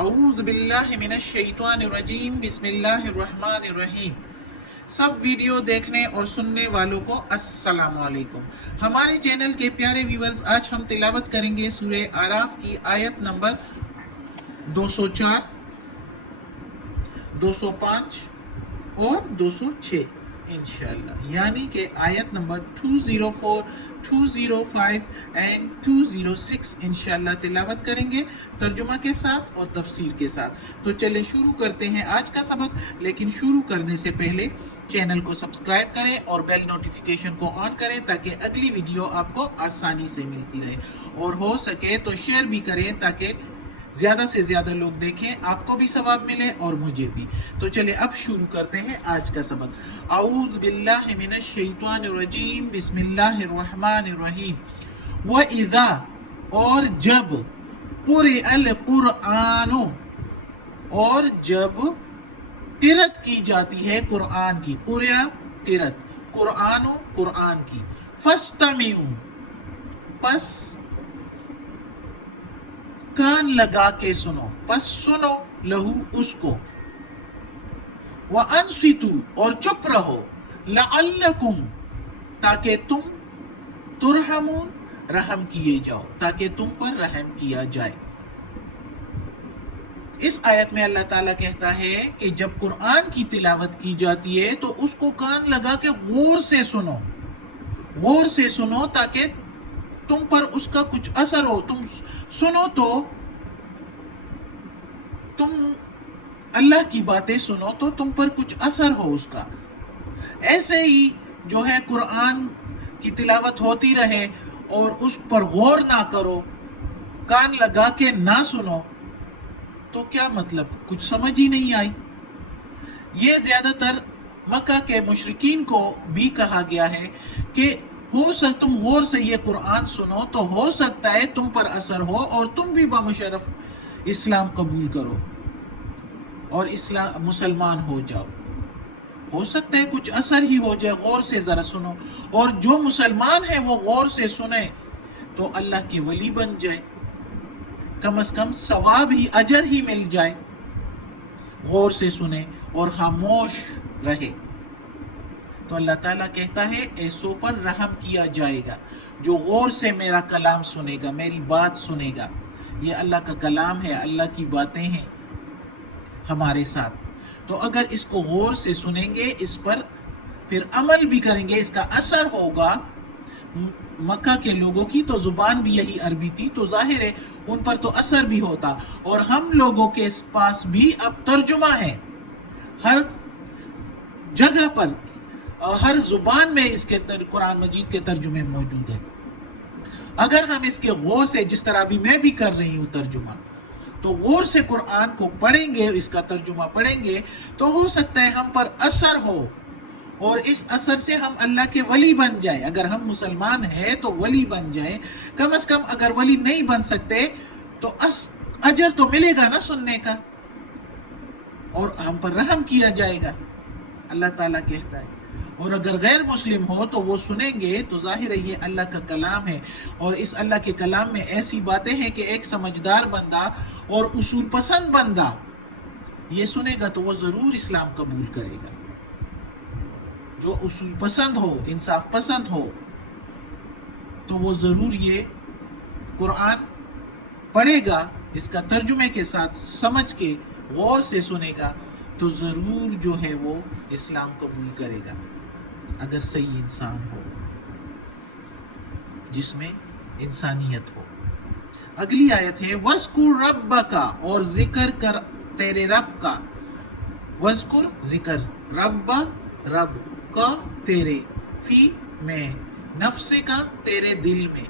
اعوذ باللہ من الشیطان الرجیم بسم اللہ الرحمن الرحیم۔ سب ویڈیو دیکھنے اور سننے والوں کو السلام علیکم۔ ہمارے چینل کے پیارے ویورز، آج ہم تلاوت کریں گے سورہ اعراف کی آیت نمبر 204، 205 اور 206 انشاءاللہ، یعنی کہ آیت نمبر 204، 205 اینڈ 206 انشاءاللہ تلاوت کریں گے ترجمہ کے ساتھ اور تفسیر کے ساتھ۔ تو چلے شروع کرتے ہیں آج کا سبق، لیکن شروع کرنے سے پہلے چینل کو سبسکرائب کریں اور بیل نوٹیفیکیشن کو آن کریں تاکہ اگلی ویڈیو آپ کو آسانی سے ملتی رہے، اور ہو سکے تو شیئر بھی کریں تاکہ زیادہ سے زیادہ لوگ دیکھیں، آپ کو بھی ثواب ملے اور مجھے بھی۔ تو چلے اب شروع کرتے ہیں آج کا سبق۔ اعوذ باللہ من الشیطان الرجیم بسم اللہ الرحمن الرحیم۔ وَإِذَا، اور جب، قُرِئَ الْقُرْآنُ، اور جب قرأت کی جاتی ہے قرآن کی، قُرِئَ قرأت، قرآن قرآن کی، فَاسْتَمِعُوا، پس کان لگا کے سنو، پس سنو، لہو اس کو، وَأَنصِتُوا، اور چپ رہو، لَعَلَّكُمْ، تاکہ تم، ترحمون، رحم کیے جاؤ، تاکہ تم پر رحم کیا جائے۔ اس آیت میں اللہ تعالیٰ کہتا ہے کہ جب قرآن کی تلاوت کی جاتی ہے تو اس کو کان لگا کے غور سے سنو، غور سے سنو تاکہ تم پر اس کا کچھ اثر ہو۔ تم سنو تو تم اللہ کی باتیں سنو تو تم پر کچھ اثر ہو اس کا۔ ایسے ہی جو ہے قرآن کی تلاوت ہوتی رہے اور اس پر غور نہ کرو، کان لگا کے نہ سنو، تو کیا مطلب؟ کچھ سمجھ ہی نہیں آئی۔ یہ زیادہ تر مکہ کے مشرکین کو بھی کہا گیا ہے کہ تم غور سے یہ قرآن سنو تو ہو سکتا ہے تم پر اثر ہو اور تم بھی بمشرف اسلام قبول کرو اور مسلمان ہو جاؤ۔ ہو سکتا ہے کچھ اثر ہی ہو جائے، غور سے ذرا سنو، اور جو مسلمان ہے وہ غور سے سنے تو اللہ کے ولی بن جائے، کم از کم ثواب ہی، اجر ہی مل جائے۔ غور سے سنے اور خاموش رہے تو اللہ تعالیٰ کہتا ہے ایسوں پر رحم کیا جائے گا، جو غور سے میرا کلام سنے گا، میری بات سنے گا۔ یہ اللہ کا کلام ہے، اللہ کی باتیں ہیں ہمارے ساتھ، تو اگر اس کو غور سے سنیں گے، اس پر پھر عمل بھی کریں گے، اس کا اثر ہوگا۔ مکہ کے لوگوں کی تو زبان بھی یہی عربی تھی، تو ظاہر ہے ان پر تو اثر بھی ہوتا، اور ہم لوگوں کے پاس بھی اب ترجمہ ہے، ہر جگہ پر، ہر زبان میں اس کے قرآن مجید کے ترجمے موجود ہیں۔ اگر ہم اس کے غور سے، جس طرح بھی میں بھی کر رہی ہوں ترجمہ، تو غور سے قرآن کو پڑھیں گے، اس کا ترجمہ پڑھیں گے، تو ہو سکتا ہے ہم پر اثر ہو، اور اس اثر سے ہم اللہ کے ولی بن جائیں۔ اگر ہم مسلمان ہیں تو ولی بن جائیں، کم از کم اگر ولی نہیں بن سکتے تو اجر تو ملے گا نا سننے کا، اور ہم پر رحم کیا جائے گا، اللہ تعالیٰ کہتا ہے۔ اور اگر غیر مسلم ہو تو وہ سنیں گے تو ظاہر ہے یہ اللہ کا کلام ہے، اور اس اللہ کے کلام میں ایسی باتیں ہیں کہ ایک سمجھدار بندہ اور اصول پسند بندہ یہ سنے گا تو وہ ضرور اسلام قبول کرے گا۔ جو اصول پسند ہو، انصاف پسند ہو، تو وہ ضرور یہ قرآن پڑھے گا، اس کا ترجمے کے ساتھ سمجھ کے غور سے سنے گا تو ضرور جو ہے وہ اسلام قبول کرے گا، اگر صحیح انسان ہو، جس میں انسانیت ہو۔ اگلی آیت ہے وَاذْكُرْ رَبَّكَ، اور ذکر کر تیرے رب کا، وَاذْكُرْ ذکر، رب رب کا، تیرے، فی میں، نفس کا تیرے دل میں،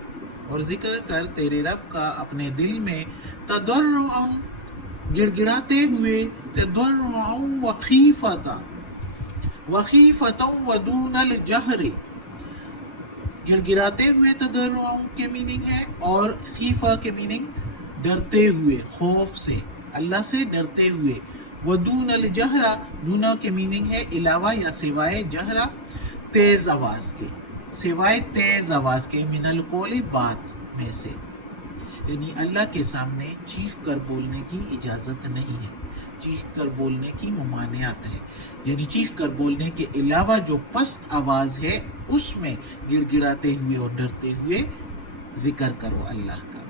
اور ذکر کر تیرے رب کا اپنے دل میں، تضرعا گڑ گڑاتے ہوئے، تضرعا وخیفتا، وخیفتا ودون الجہر، گڑ گڑاتے ہوئے تضرعا کے میننگ ہے، اور خیفہ کے میننگ ڈرتے ہوئے، خوف سے، اللہ سے ڈرتے ہوئے، ودون الجہرہ، دونا کے میننگ ہے علاوہ یا سوائے، جہرہ تیز آواز کے، سوائے تیز آواز کے، من القول بات میں سے، یعنی اللہ کے سامنے چیخ کر بولنے کی اجازت نہیں ہے، چیخ کر بولنے کی ممانعت ہے، یعنی چیخ کر بولنے کے علاوہ جو پست آواز ہے اس میں گڑ گڑاتے ہوئے اور ڈرتے ہوئے ذکر کرو اللہ کا۔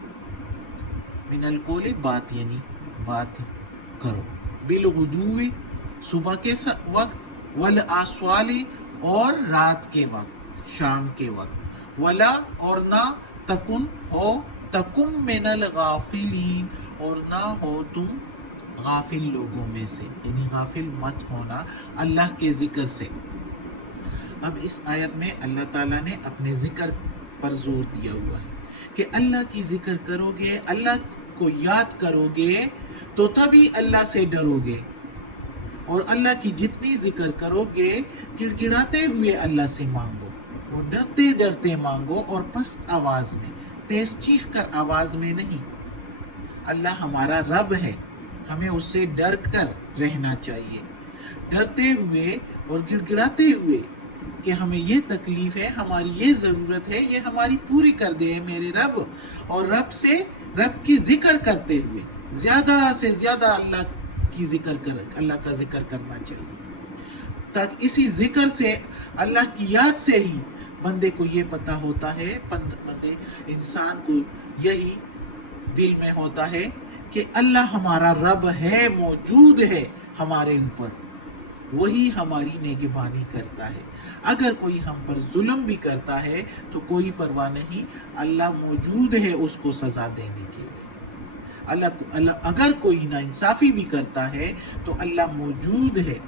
من القول بات یعنی بات کرو، بالغدو صبح کے وقت، والآصال اور رات کے وقت، شام کے وقت، ولا اور نہ، تکم من الغافلین اور نہ ہو تم غافل لوگوں میں سے، یعنی غافل مت ہونا اللہ کے ذکر سے۔ اب اس آیت میں اللہ تعالیٰ نے اپنے ذکر پر زور دیا ہوا ہے کہ اللہ کی ذکر کرو گے، اللہ کو یاد کرو گے تو تبھی اللہ سے ڈرو گے، اور اللہ کی جتنی ذکر کرو گے گڑگڑاتے ہوئے اللہ سے مانگو، اور ڈرتے ڈرتے مانگو، اور پست آواز میں، تیز چیخ کر آواز میں نہیں۔ اللہ ہمارا رب ہے، ہمیں اس سے ڈر کر رہنا چاہیے، ڈرتے ہوئے اور گڑگڑاتے ہوئے کہ ہمیں یہ تکلیف ہے، ہماری یہ ضرورت ہے، یہ ہماری پوری کر دے میرے رب، اور رب کی ذکر کرتے ہوئے زیادہ سے زیادہ اللہ کا ذکر کرنا چاہیے، تاکہ اسی ذکر سے، اللہ کی یاد سے ہی بندے کو یہ پتہ ہوتا ہے، انسان کو یہی دل میں ہوتا ہے کہ اللہ ہمارا رب ہے، موجود ہے ہمارے اوپر، وہی ہماری نگہبانی کرتا ہے۔ اگر کوئی ہم پر ظلم بھی کرتا ہے تو کوئی پرواہ نہیں، اللہ موجود ہے اس کو سزا دینے کے لیے۔ اگر کوئی ناانصافی بھی کرتا ہے تو اللہ موجود ہے۔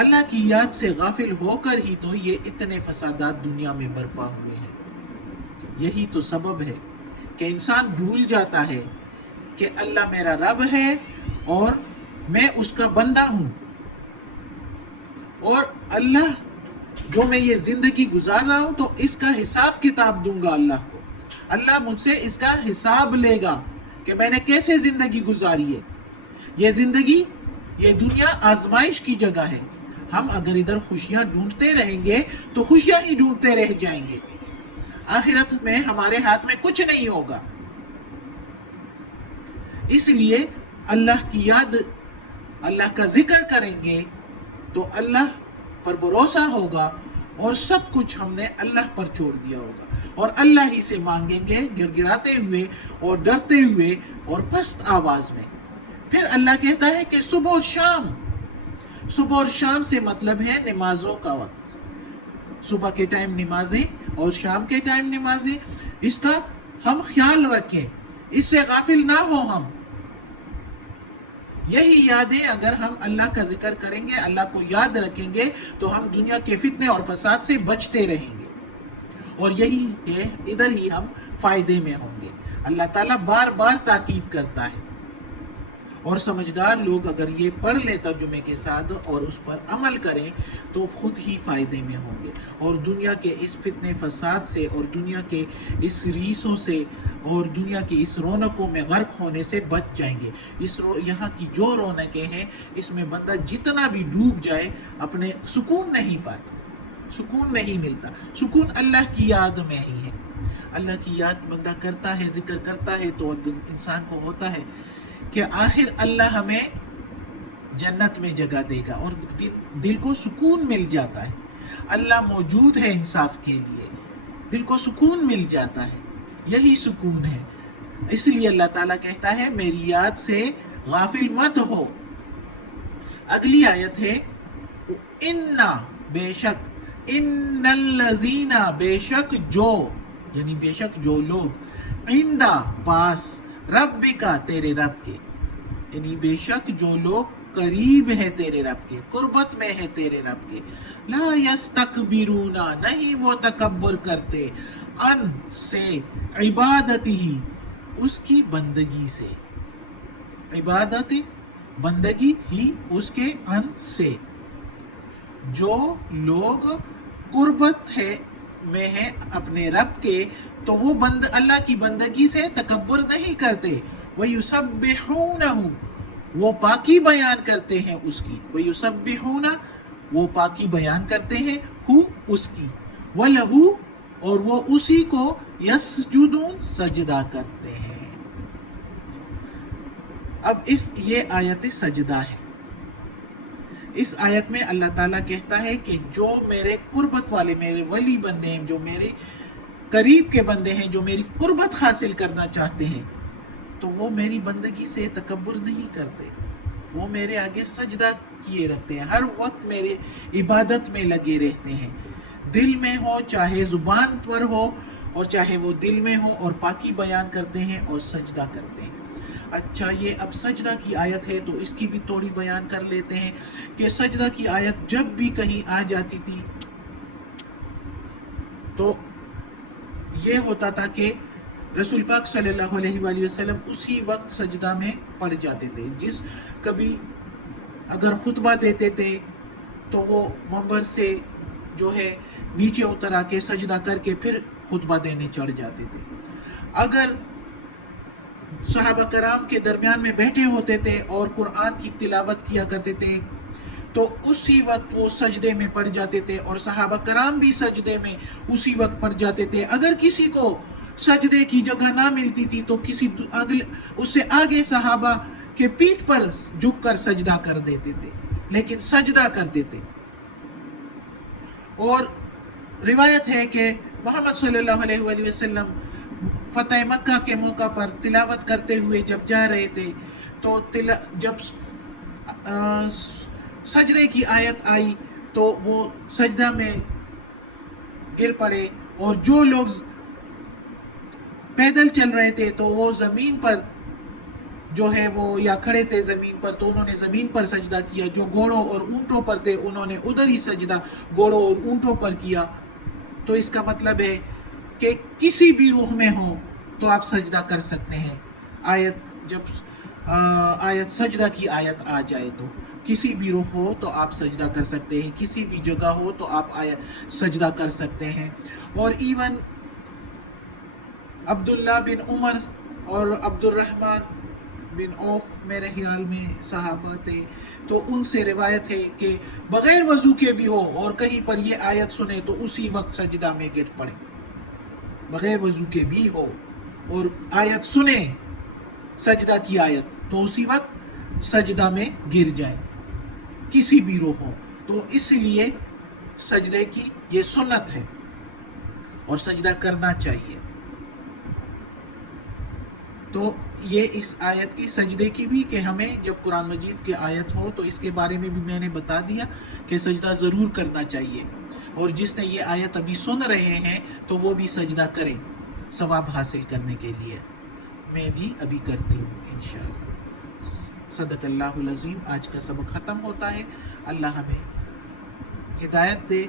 اللہ کی یاد سے غافل ہو کر ہی تو یہ اتنے فسادات دنیا میں برپا ہوئے ہیں۔ یہی تو سبب ہے کہ انسان بھول جاتا ہے کہ اللہ میرا رب ہے اور میں اس کا بندہ ہوں، اور اللہ جو میں یہ زندگی گزار رہا ہوں تو اس کا حساب کتاب دوں گا اللہ کو، اللہ مجھ سے اس کا حساب لے گا کہ میں نے کیسے زندگی گزاری ہے۔ یہ زندگی، یہ دنیا آزمائش کی جگہ ہے، ہم اگر ادھر خوشیاں ڈھونڈتے رہیں گے تو خوشیاں ہی ڈھونڈتے رہ جائیں گے، آخرت میں ہمارے ہاتھ میں کچھ نہیں ہوگا۔ اس لیے اللہ کی یاد، اللہ کا ذکر کریں گے تو اللہ پر بھروسہ ہوگا، اور سب کچھ ہم نے اللہ پر چھوڑ دیا ہوگا، اور اللہ ہی سے مانگیں گے گڑ گڑاتے ہوئے اور ڈرتے ہوئے اور پست آواز میں۔ پھر اللہ کہتا ہے کہ صبح اور شام، صبح اور شام سے مطلب ہے نمازوں کا وقت، صبح کے ٹائم نمازیں اور شام کے ٹائم نمازیں، اس کا ہم خیال رکھیں، اس سے غافل نہ ہو ہم۔ یہی یادیں اگر ہم اللہ کا ذکر کریں گے، اللہ کو یاد رکھیں گے تو ہم دنیا کے فتنے اور فساد سے بچتے رہیں گے، اور یہی ہے، ادھر ہی ہم فائدے میں ہوں گے۔ اللہ تعالیٰ بار بار تاکید کرتا ہے، اور سمجھدار لوگ اگر یہ پڑھ لیں ترجمے کے ساتھ اور اس پر عمل کریں تو خود ہی فائدے میں ہوں گے، اور دنیا کے اس فتنے فساد سے، اور دنیا کے اس ریسوں سے، اور دنیا کی اس رونقوں میں غرق ہونے سے بچ جائیں گے۔ یہاں کی جو رونقیں ہیں اس میں بندہ جتنا بھی ڈوب جائے اپنے سکون نہیں پاتا، سکون نہیں ملتا، سکون اللہ کی یاد میں ہی ہے۔ اللہ کی یاد بندہ کرتا ہے، ذکر کرتا ہے تو انسان کو ہوتا ہے کہ آخر اللہ ہمیں جنت میں جگہ دے گا، اور دل کو سکون مل جاتا ہے، اللہ موجود ہے انصاف کے لیے، دل کو سکون مل جاتا ہے، یہی سکون ہے۔ اس لیے اللہ تعالیٰ کہتا ہے میری یاد سے غافل مت ہو۔ اگلی آیت ہے اِنَّا، بے شک، اِنَّ الَّذِينَ، بے شک جو، یعنی بے شک جو لوگ، عِندَ، پاس، ربکا، تیرے رب کے، یعنی بے شک جو لوگ قریب ہے تیرے رب کے، قربت میں ہے تیرے رب کے، لا یستکبرون، نہیں وہ تکبر کرتے، ان سے، عبادتی، اس کی بندگی سے، عبادت، بندگی ہی اس کے، ان سے، جو لوگ قربت ہے میں ہیں اپنے رب کے تو وہ اللہ کی بندگی سے تکبر نہیں کرتے، وَيُسَبِّحُونَهُ، وہ پاکی بیان کرتے ہیں اس کی، وَيُسَبِّحُونَ، وہ پاکی بیان کرتے ہیں، اس کی، وَلَهُ، اور وہ اسی کو یسجدون سجدہ کرتے ہیں۔ اب یہ آیت سجدہ ہے۔ اس آیت میں اللہ تعالیٰ کہتا ہے کہ جو میرے قربت والے، میرے ولی بندے ہیں، جو میرے قریب کے بندے ہیں، جو میری قربت حاصل کرنا چاہتے ہیں، تو وہ میری بندگی سے تکبر نہیں کرتے، وہ میرے آگے سجدہ کیے رکھتے ہیں، ہر وقت میرے عبادت میں لگے رہتے ہیں، دل میں ہو چاہے زبان پر ہو، اور چاہے وہ دل میں ہو، اور پاکی بیان کرتے ہیں اور سجدہ کرتے ہیں۔ اچھا، یہ اب سجدہ کی آیت ہے تو اس کی بھی تھوڑی بیان کر لیتے ہیں کہ سجدہ کی آیت جب بھی کہیں آ جاتی تھی تو یہ ہوتا تھا کہ رسول پاک صلی اللہ علیہ وآلہ وسلم اسی وقت سجدہ میں پڑ جاتے تھے۔ کبھی اگر خطبہ دیتے تھے تو وہ منبر سے جو ہے نیچے اتر آ کے سجدہ کر کے پھر خطبہ دینے چڑھ جاتے تھے۔ اگر صحابہ کرام کے درمیان میں بیٹھے ہوتے تھے اور قرآن کی تلاوت کیا کرتے تھے تو اسی وقت وہ سجدے میں پڑ جاتے تھے، اور صحابہ کرام بھی سجدے میں اسی وقت پڑ جاتے تھے۔ اگر کسی کو سجدے کی جگہ نہ ملتی تھی تو اس سے آگے صحابہ کے پیٹھ پر جھک کر سجدہ کر دیتے تھے، لیکن سجدہ کرتے تھے۔ اور روایت ہے کہ محمد صلی اللہ علیہ وآلہ وسلم فتح مکہ کے موقع پر تلاوت کرتے ہوئے جب جا رہے تھے تو جب سجدے کی آیت آئی تو وہ سجدہ میں گر پڑے، اور جو لوگ پیدل چل رہے تھے تو وہ زمین پر جو ہے وہ یا کھڑے تھے زمین پر تو انہوں نے زمین پر سجدہ کیا، جو گھوڑوں اور اونٹوں پر تھے انہوں نے ادھر ہی سجدہ گھوڑوں اور اونٹوں پر کیا۔ تو اس کا مطلب ہے کہ کسی بھی روح میں ہو تو آپ سجدہ کر سکتے ہیں، آیت سجدہ کی آیت آ جائے تو کسی بھی روح ہو تو آپ سجدہ کر سکتے ہیں، کسی بھی جگہ ہو تو آپ سجدہ کر سکتے ہیں۔ اور ایون عبداللہ بن عمر اور عبد الرحمن بن عوف میرے خیال میں صحابہ تھے، تو ان سے روایت ہے کہ بغیر وضو کے بھی ہو اور کہیں پر یہ آیت سنے تو اسی وقت سجدہ میں گر پڑے، بغیر وضو کے بھی ہو اور آیت سنے سجدہ کی آیت تو اسی وقت سجدہ میں گر جائے، کسی بھی روح ہو۔ تو اس لیے سجدے کی یہ سنت ہے اور سجدہ کرنا چاہیے۔ تو یہ اس آیت کی سجدے کی بھی کہ ہمیں جب قرآن مجید کی آیت ہو تو اس کے بارے میں بھی میں نے بتا دیا کہ سجدہ ضرور کرنا چاہیے، اور جس نے یہ آیت ابھی سن رہے ہیں تو وہ بھی سجدہ کریں ثواب حاصل کرنے کے لیے۔ میں بھی ابھی کرتی ہوں انشاءاللہ۔ صدق اللہ العظیم۔ آج کا سبق ختم ہوتا ہے۔ اللہ ہمیں ہدایت دے،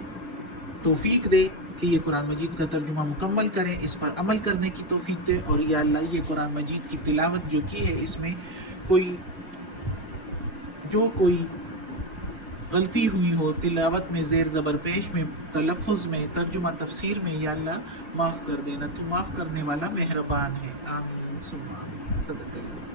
توفیق دے کہ یہ قرآن مجید کا ترجمہ مکمل کریں، اس پر عمل کرنے کی توفیق دے، اور یا اللہ یہ قرآن مجید کی تلاوت جو کی ہے اس میں کوئی غلطی ہوئی ہو تلاوت میں، زیر زبر پیش میں، تلفظ میں، ترجمہ تفسیر میں، یا اللہ معاف کر دینا، تو معاف کرنے والا مہربان ہے۔ آمین ثم آمین۔ صدق اللہ۔